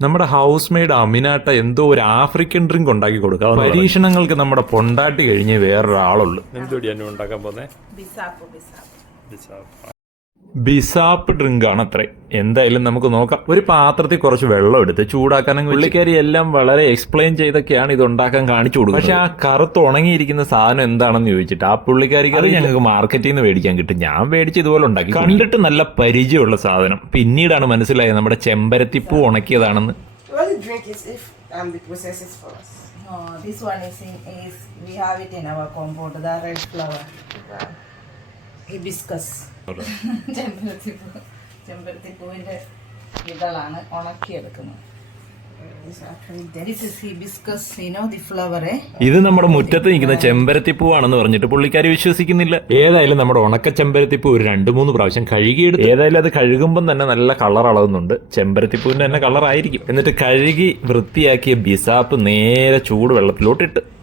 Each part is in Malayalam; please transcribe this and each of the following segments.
നമ്മുടെ ഹൗസ് മെയ്ഡ് അമിനാട്ട എന്തോ ഒരു ആഫ്രിക്കൻ ഡ്രിങ്ക് ഉണ്ടാക്കി കൊടുക്കുക പരീക്ഷണങ്ങൾക്ക് നമ്മുടെ പൊണ്ടാട്ടി കഴിഞ്ഞ് വേറൊരാളുള്ളൂ. എന്തോടിയാണ് എന്നെ ഉണ്ടാക്കാൻ പോന്നെ? bisapo. ബിസാപ്പ് ഡ്രിങ്ക് ആണ് അത്രേ എന്തായാലും നമുക്ക് നോക്കാം. ഒരു പാത്രത്തിൽ കുറച്ച് വെള്ളം എടുത്ത് ചൂടാക്കാനും പുള്ളിക്കാരി എല്ലാം വളരെ എക്സ്പ്ലെയിൻ ചെയ്തൊക്കെയാണ് ഇത് ഉണ്ടാക്കാൻ കാണിച്ചു കൊടുക്കുന്നത്. പക്ഷെ ആ കറുത്ത് ഉണങ്ങിയിരിക്കുന്ന സാധനം എന്താണെന്ന് ചോദിച്ചിട്ട് ആ പുള്ളിക്കാരിക്ക് അത് ഞങ്ങൾക്ക് മാർക്കറ്റിൽ നിന്ന് മേടിക്കാൻ കിട്ടും. ഞാൻ മേടിച്ച് ഇതുപോലെ ഉണ്ടാക്കി. കണ്ടിട്ട് നല്ല പരിചയമുള്ള സാധനം. പിന്നീടാണ് മനസ്സിലായത് നമ്മുടെ ചെമ്പരത്തിപ്പൂ ഉണക്കിയതാണെന്ന്. What drink is if the process for us. Oh, this one is, in, is we have it in our compound, the red flower. Hibiscus. ഇതളാണ് ഉണക്കിയെടുക്കുന്നത്. Dead. This is hibiscus you know the flower ഇത് നമ്മുടെ മുറ്റത്ത് നിൽക്കുന്ന ചെമ്പരത്തിപ്പൂവാണെന്ന് പറഞ്ഞിട്ട് പുള്ളിക്കാരി വിശ്വസിക്കുന്നില്ല. ഏതായാലും നമ്മുടെ ഉണക്ക ചെമ്പരത്തിപ്പൂ ഒരു രണ്ട് മൂന്ന് പ്രാവശ്യം കഴുകിയെടുത്ത് ഏതായാലും അത് കഴുകുമ്പം തന്നെ നല്ല കളർ അളകുന്നുണ്ട് ചെമ്പരത്തിപ്പൂവിന്റെ തന്നെ കളർ ആയിരിക്കും. എന്നിട്ട് കഴുകി വൃത്തിയാക്കിയ ബിസാപ്പ് നേരെ ചൂട് വെള്ളത്തിലോട്ടിട്ട്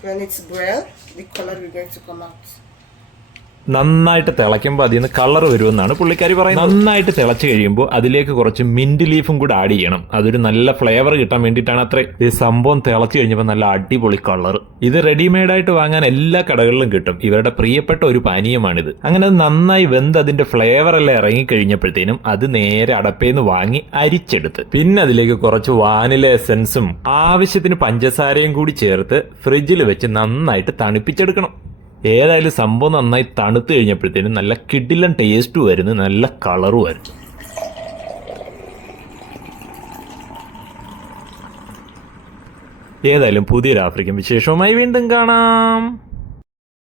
When it's boiled, the color will going to come out. നന്നായിട്ട് തിളയ്ക്കുമ്പോൾ അതിൽ നിന്ന് കളർ വരുമെന്നാണ് പുള്ളിക്കാരി പറയുന്നത്. നന്നായിട്ട് തിളച്ച് കഴിയുമ്പോൾ അതിലേക്ക് കുറച്ച് മിന്റ് ലീഫും കൂടെ ആഡ് ചെയ്യണം. അതൊരു നല്ല ഫ്ലേവർ കിട്ടാൻ വേണ്ടിയിട്ടാണ് അത്രേ. ഈ സംഭവം തിളച്ച് കഴിഞ്ഞപ്പോൾ നല്ല അടിപൊളി കളർ ഇത് റെഡിമെയ്ഡ് ആയിട്ട് വാങ്ങാൻ എല്ലാ കടകളിലും കിട്ടും. ഇവരുടെ പ്രിയപ്പെട്ട ഒരു പാനീയമാണിത്. അങ്ങനെ അത് നന്നായി വെന്ത് അതിന്റെ ഫ്ലേവർ എല്ലാം ഇറങ്ങി കഴിഞ്ഞപ്പോഴത്തേനും അത് നേരെ അടപ്പേന്ന് വാങ്ങി അരിച്ചെടുത്ത്. പിന്നെ അതിലേക്ക് കുറച്ച് വാനില എസൻസും ആവശ്യത്തിന് പഞ്ചസാരയും കൂടി ചേർത്ത് ഫ്രിഡ്ജിൽ വെച്ച് നന്നായിട്ട് തണുപ്പിച്ചെടുക്കണം. ഏതായാലും സംഭവം നന്നായി തണുത്ത് കഴിഞ്ഞപ്പോഴത്തേനും നല്ല കിഡിലൻ ടേസ്റ്റും വരുന്നു നല്ല കളറും വരുന്നു ഏതായാലും പുതിയൊരു ആഫ്രിക്കൻ വിശേഷവുമായി വീണ്ടും കാണാം.